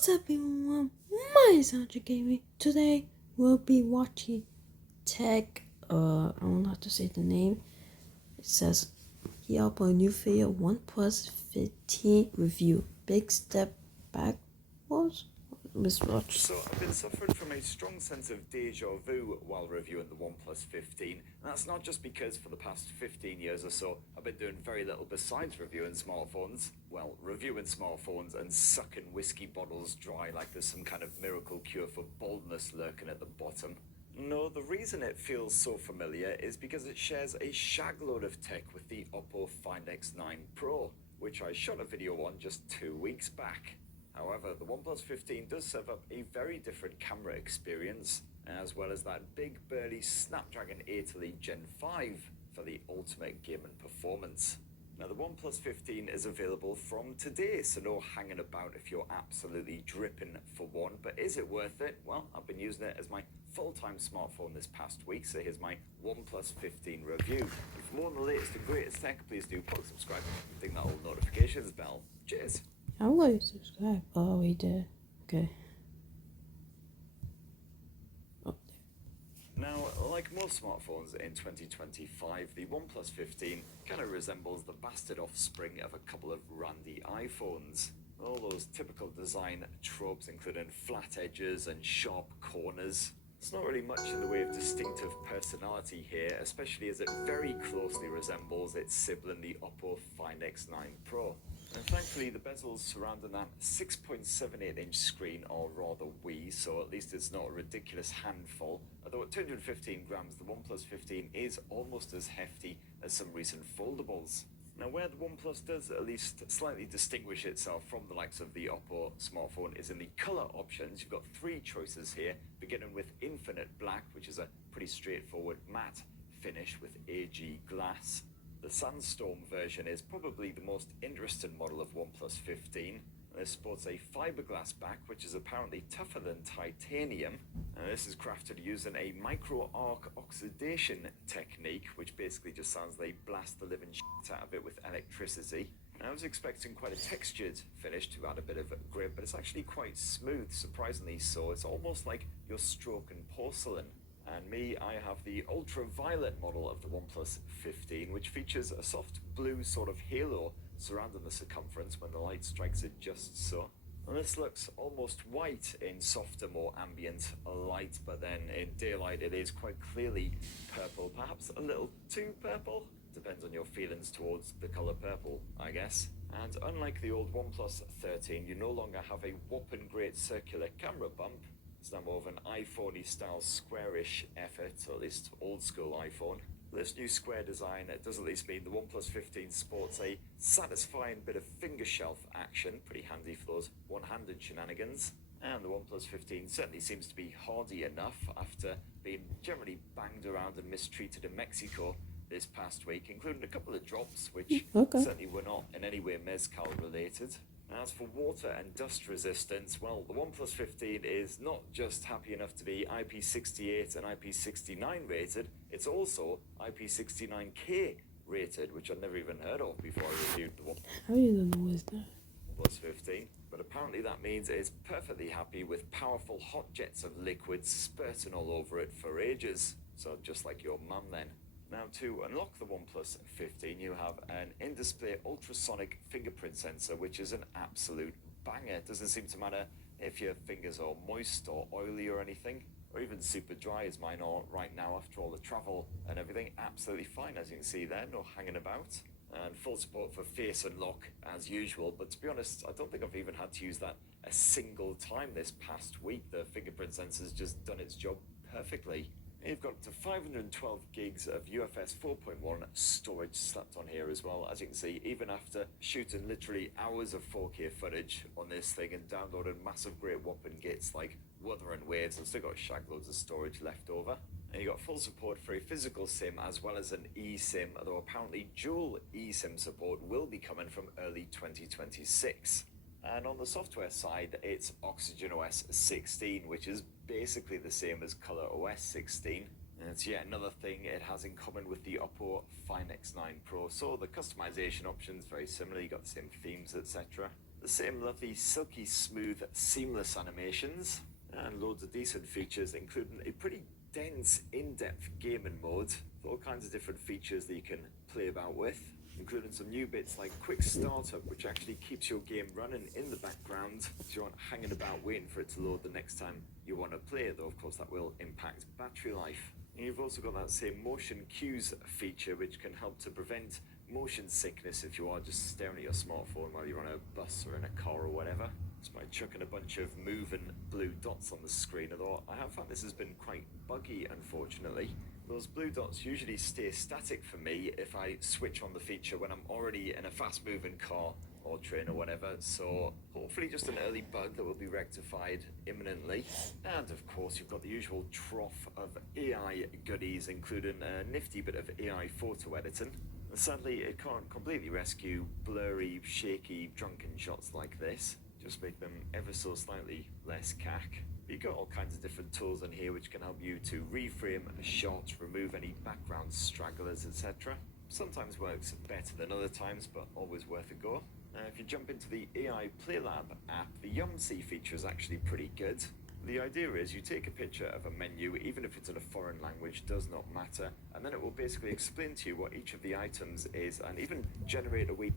What's up everyone, my name is Andre Gaming. Today we'll be watching Tech, I don't know how to say the name. It says he uploaded a new video, Oneplus 15 review. Big step back was miswatch. So I've been suffering from a strong sense of deja vu while reviewing the Oneplus 15. And that's not just because for the past 15 years or so I've been doing very little besides reviewing smartphones. Well, reviewing smartphones and sucking whiskey bottles dry like there's some kind of miracle cure for baldness lurking at the bottom. No, the reason it feels so familiar is because it shares a shagload of tech with the Oppo Find X9 Pro, which I shot a video on just 2 weeks back. However, the Oneplus 15 does serve up a very different camera experience, as well as that big burly Snapdragon 8 Elite Gen 5 for the ultimate gaming performance. Now, the Oneplus 15 is available from today, so no hanging about if you're absolutely dripping for one. But is it worth it? Well, I've been using it as my full-time smartphone this past week, so here's my OnePlus 15 review. And for more on the latest and greatest tech, please do subscribe and ding that old notifications bell. Cheers! I'm going to subscribe. Oh, we did. Okay. Oh, Now, like most smartphones in 2025, the OnePlus 15 kind of resembles the bastard offspring of a couple of randy iPhones. All those typical design tropes, including flat edges and sharp corners. It's not really much in the way of distinctive personality here, especially as it very closely resembles its sibling, the Oppo Find X9 Pro. And thankfully, the bezels surrounding that 6.78-inch screen are rather wee, so at least it's not a ridiculous handful. Although at 215 grams, the OnePlus 15 is almost as hefty as some recent foldables. Now, where the OnePlus does at least slightly distinguish itself from the likes of the Oppo smartphone is in the color options. You've got three choices here, beginning with Infinite Black, which is a pretty straightforward matte finish with AG glass. The Sandstorm version is probably the most interesting model of OnePlus 15. This sports a fiberglass back, which is apparently tougher than titanium. And this is crafted using a micro-arc oxidation technique, which basically just sounds like they blast the living shit out of it with electricity. And I was expecting quite a textured finish to add a bit of grip, but it's actually quite smooth, surprisingly so. It's almost like you're stroking porcelain. And me, I have the ultraviolet model of the OnePlus 15, which features a soft blue sort of halo surrounding the circumference when the light strikes it just so. And this looks almost white in softer, more ambient light, but then in daylight it is quite clearly purple, perhaps a little too purple. Depends on your feelings towards the color purple, I guess. And unlike the old OnePlus 13, you no longer have a whopping great circular camera bump. It's now more of an iPhone-y style squarish effort, or at least old school iPhone. This new square design does at least mean the OnePlus 15 sports a satisfying bit of finger shelf action, pretty handy for those one-handed shenanigans. And the OnePlus 15 certainly seems to be hardy enough after being generally banged around and mistreated in Mexico this past week, including a couple of drops, which certainly were not in any way mezcal related. As for water and dust resistance, well, the OnePlus 15 is not just happy enough to be IP68 and IP69 rated, it's also IP69K rated, which I'd never even heard of before I reviewed the how you don't know is that? OnePlus 15. But apparently that means it is perfectly happy with powerful hot jets of liquids spurting all over it for ages. So just like your mum then. Now, to unlock the OnePlus 15, you have an in-display ultrasonic fingerprint sensor, which is an absolute banger. It doesn't seem to matter if your fingers are moist or oily or anything, or even super dry as mine are right now after all the travel and everything. Absolutely fine, as you can see there, no hanging about. And full support for face unlock as usual, but to be honest, I don't think I've even had to use that a single time this past week. The fingerprint sensor's just done its job perfectly. You've got up to 512 gigs of UFS 4.1 storage slapped on here as well. As you can see, even after shooting literally hours of 4K footage on this thing and downloading massive great whopping gits like Wuthering Waves, I've still got shagloads of storage left over. And you've got full support for a physical SIM as well as an eSIM, although apparently dual eSIM support will be coming from early 2026. And on the software side, it's Oxygen OS 16, which is basically the same as Color OS 16. And it's yet another thing it has in common with the Oppo Find X9 Pro. So the customization options very similar, you got the same themes, etc. The same lovely, silky smooth, seamless animations, and loads of decent features, including a pretty dense, in-depth gaming mode, with all kinds of different features that you can play about with, including some new bits like quick startup, which actually keeps your game running in the background, so you aren't hanging about waiting for it to load the next time you want to play, though of course that will impact battery life. And you've also got that same motion cues feature, which can help to prevent motion sickness if you are just staring at your smartphone while you're on a bus or in a car or whatever, just by chucking a bunch of moving blue dots on the screen. Although I have found this has been quite buggy, unfortunately. Those blue dots usually stay static for me if I switch on the feature when I'm already in a fast-moving car or train or whatever, so hopefully just an early bug that will be rectified imminently. And of course you've got the usual trough of AI goodies, including a nifty bit of AI photo editing. Sadly, it can't completely rescue blurry, shaky, drunken shots like this, just make them ever so slightly less cack. You've got all kinds of different tools in here which can help you to reframe a shot, remove any background stragglers, etc. Sometimes works better than other times, but always worth a go. If you jump into the AI Playlab app, the Yumsee feature is actually pretty good. The idea is you take a picture of a menu, even if it's in a foreign language, does not matter, and then it will basically explain to you what each of the items is and even generate a way.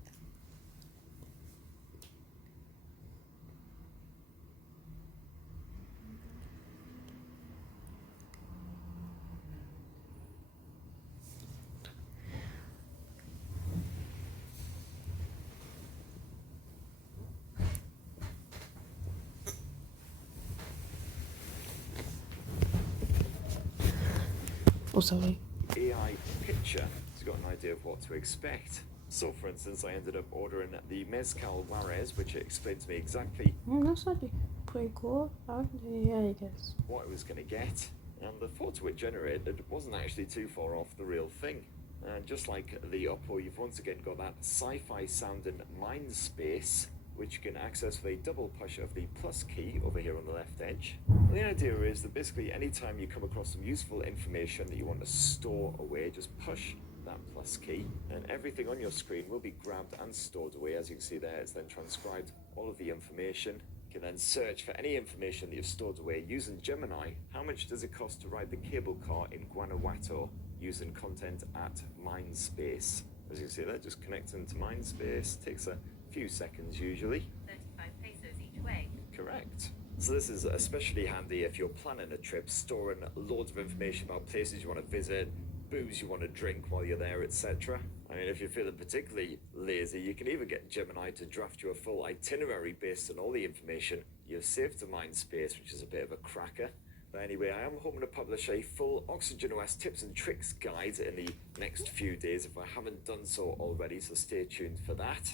Oh, sorry. AI picture, so you've got an idea of what to expect. So, for instance, I ended up ordering the Mezcal Juarez, which explained to me exactly That's actually pretty cool. Yeah, I guess. what I was going to get. And the photo it generated wasn't actually too far off the real thing. And just like the Oppo, you've once again got that sci-fi sounding mind space, which you can access with a double push of the plus key over here on the left edge. And the idea is that basically anytime you come across some useful information that you want to store away, just push that plus key and everything on your screen will be grabbed and stored away. As you can see there, it's then transcribed all of the information. You can then search for any information that you've stored away using Gemini. How much does it cost to ride the cable car in Guanajuato using content at Mindspace? As you can see there, just connecting to Mindspace takes a few seconds usually. 35 pesos each way. Correct. So this is especially handy if you're planning a trip, storing loads of information about places you want to visit, booze you want to drink while you're there, etc. I mean, if you're feeling particularly lazy, you can even get Gemini to draft you a full itinerary based on all the information you've saved to Mindspace, which is a bit of a cracker. But anyway, I am hoping to publish a full OxygenOS tips and tricks guide in the next few days if I haven't done so already, so stay tuned for that.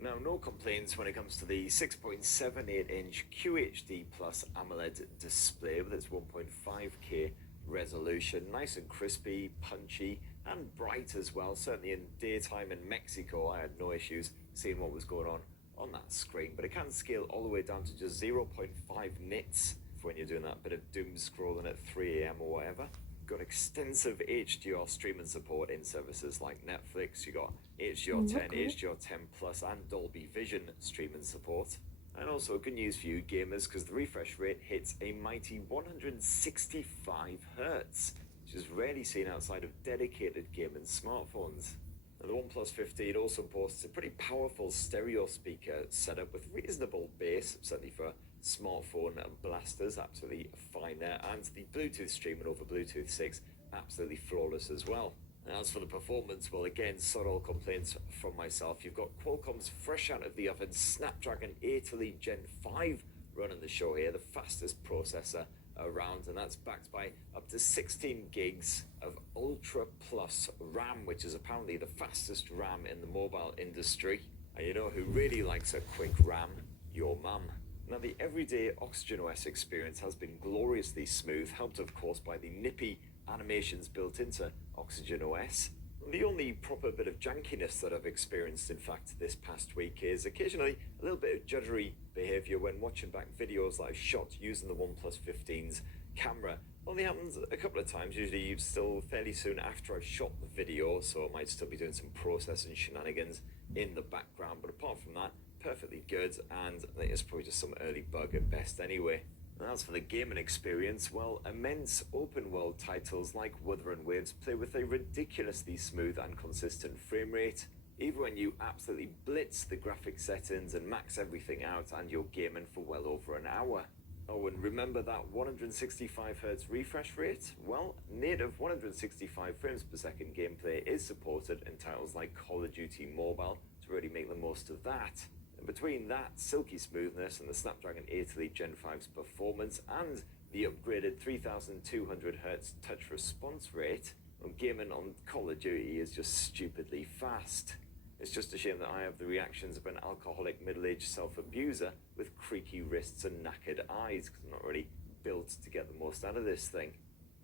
Now, no complaints when it comes to the 6.78-inch QHD Plus AMOLED display with its 1.5K resolution. Nice and crispy, punchy, and bright as well. Certainly in daytime in Mexico, I had no issues seeing what was going on that screen. But it can scale all the way down to just 0.5 nits for when you're doing that bit of doom scrolling at 3 AM or whatever. Got extensive HDR streaming support in services like Netflix. You got HDR10, HDR10 Plus, and Dolby Vision streaming support. And also good news for you gamers, because the refresh rate hits a mighty 165 Hz, which is rarely seen outside of dedicated gaming smartphones. And the Oneplus 15 also boasts a pretty powerful stereo speaker setup with reasonable bass, certainly for smartphone blasters, absolutely fine there, and the Bluetooth streaming over Bluetooth 6, absolutely flawless as well. And as for the performance, well, again, subtle complaints from myself. You've got Qualcomm's fresh out of the oven Snapdragon 8 Elite Gen 5 running the show here, the fastest processor around, and that's backed by up to 16 gigs of Ultra Plus RAM, which is apparently the fastest RAM in the mobile industry. And you know who really likes a quick RAM? Your mum. Now, the everyday OxygenOS experience has been gloriously smooth, helped of course by the nippy animations built into OxygenOS. The only proper bit of jankiness that I've experienced, in fact, this past week is occasionally a little bit of juddery behaviour when watching back videos that I shot using the OnePlus 15's camera. Only happens a couple of times, usually still fairly soon after I've shot the video, so I might still be doing some processing shenanigans in the background, but apart from that, perfectly good, and I think it's probably just some early bug at best anyway. And as for the gaming experience, well, immense open world titles like Wuthering Waves play with a ridiculously smooth and consistent frame rate. Even when you absolutely blitz the graphic settings and max everything out, and you're gaming for well over an hour. Oh, and remember that 165Hz refresh rate? Well, native 165 frames per second gameplay is supported in titles like Call of Duty Mobile to really make the most of that. And between that silky smoothness and the Snapdragon 8 Elite Gen 5's performance and the upgraded 3200Hz touch response rate, well, gaming on Call of Duty is just stupidly fast. It's just a shame that I have the reactions of an alcoholic middle-aged self-abuser with creaky wrists and knackered eyes, because I'm not really built to get the most out of this thing.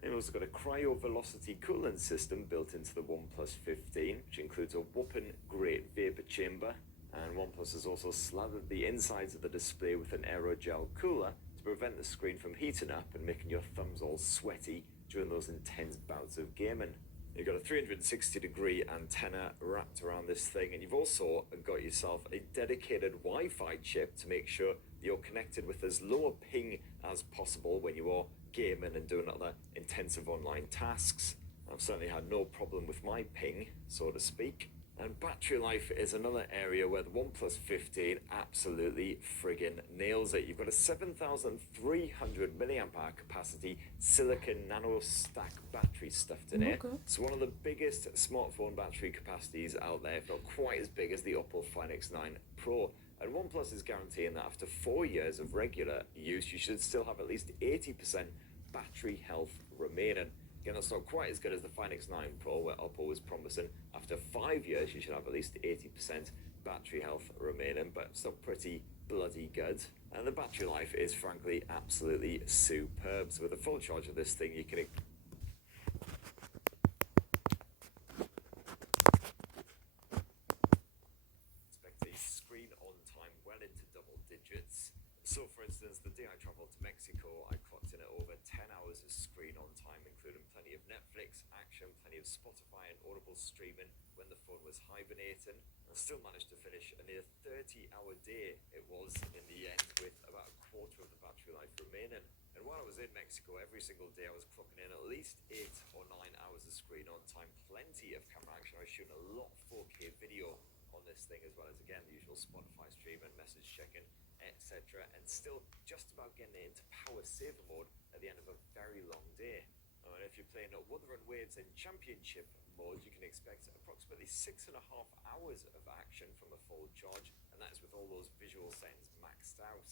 They've also got a cryo-velocity cooling system built into the OnePlus 15, which includes a whopping great vapor chamber, and OnePlus has also slathered the insides of the display with an aerogel cooler to prevent the screen from heating up and making your thumbs all sweaty during those intense bouts of gaming. You've got a 360-degree antenna wrapped around this thing, and you've also got yourself a dedicated Wi-Fi chip to make sure you're connected with as low a ping as possible when you are gaming and doing other intensive online tasks. I've certainly had no problem with my ping, so to speak. And battery life is another area where the OnePlus 15 absolutely friggin' nails it. You've got a 7,300 milliamp hour capacity silicon nano stack battery stuffed in it. It's one of the biggest smartphone battery capacities out there, if not quite as big as the Oppo Find X9 Pro. And OnePlus is guaranteeing that after 4 years of regular use, you should still have at least 80% battery health remaining. Again, that's not quite as good as the Find X9 Pro, where Oppo was promising after 5 years you should have at least 80% battery health remaining, but still pretty bloody good. And the battery life is frankly absolutely superb. So with a full charge of this thing, you can expect a screen on time well into double digits. So for instance, the day I travelled to Mexico, I clocked in at over 10 hours of screen on time, including plenty of Netflix action, plenty of Spotify and Audible streaming when the phone was hibernating. I still managed to finish a near 30-hour day it was in the end, with about a quarter of the battery life remaining. And while I was in Mexico, every single day I was clocking in at least 8 or 9 hours of screen on time, plenty of camera action. I was shooting a lot of 4K video on this thing, as well as, again, the usual Spotify streaming, message checking, etc., and still just about getting it into power saver mode at the end of a very long day. And if you're playing at Wuthering Waves in championship mode, you can expect approximately 6.5 hours of action from a full charge, and that is with all those visual settings maxed out.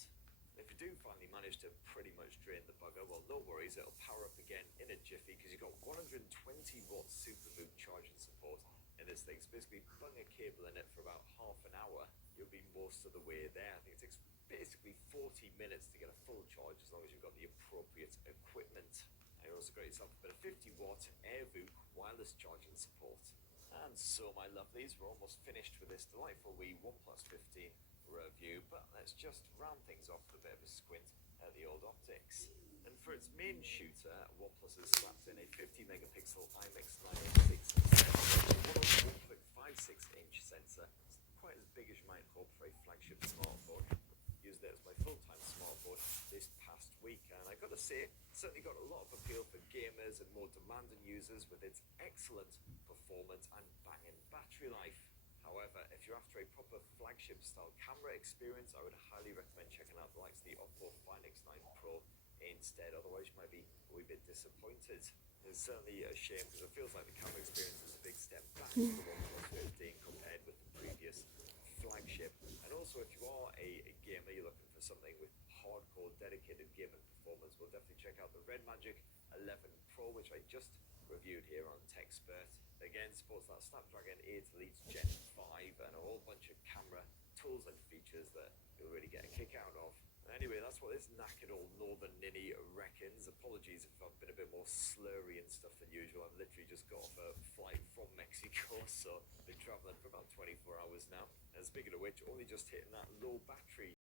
If you do finally manage to pretty much drain the bugger, well, no worries, it'll power up again in a jiffy, because you've got 120-watt SuperBoot charging support in this thing. So basically, bung a cable in it for about half an hour, you'll be most of the way there. I think it takes basically 40 minutes to get a full charge, as long as you've got the appropriate equipment. And you also got yourself a bit of 50-watt AirView wireless charging support. And so, my lovelies, we're almost finished with this delightful wee OnePlus 15 review, but let's just round things off with a bit of a squint at the old optics. And for its main shooter, OnePlus has slapped in a 50-megapixel IMX 986 sensor, 1.56-inch sensor. It's quite as big as you might hope for a flagship smartphone. Used it as my full-time smartphone this past week, and I got to say, certainly got a lot of appeal for gamers and more demanding users with its excellent performance and banging battery life. However, if you're after a proper flagship-style camera experience, I would highly recommend checking out the likes of the Oppo Find X9 Pro instead. Otherwise, you might be a wee bit disappointed. It's certainly a shame, because it feels like the camera experience is a big step back from the OnePlus 15 compared with the previous flagship. And also, if you are a gamer, you're looking for something with hardcore dedicated gaming performance, we'll definitely check out the Red Magic 11 Pro, which I just reviewed here on Spurt. Again, supports that Snapdragon 8 Elite Gen 5 and a whole bunch of camera tools and features that you'll really get a kick out of. Anyway, that's what this knackered old northern ninny reckons. Apologies if I've been a bit more slurry and stuff than usual. I've literally just got off a flight from Mexico, so I've been travelling for about 24 hours now. And speaking of which, only just hitting that low battery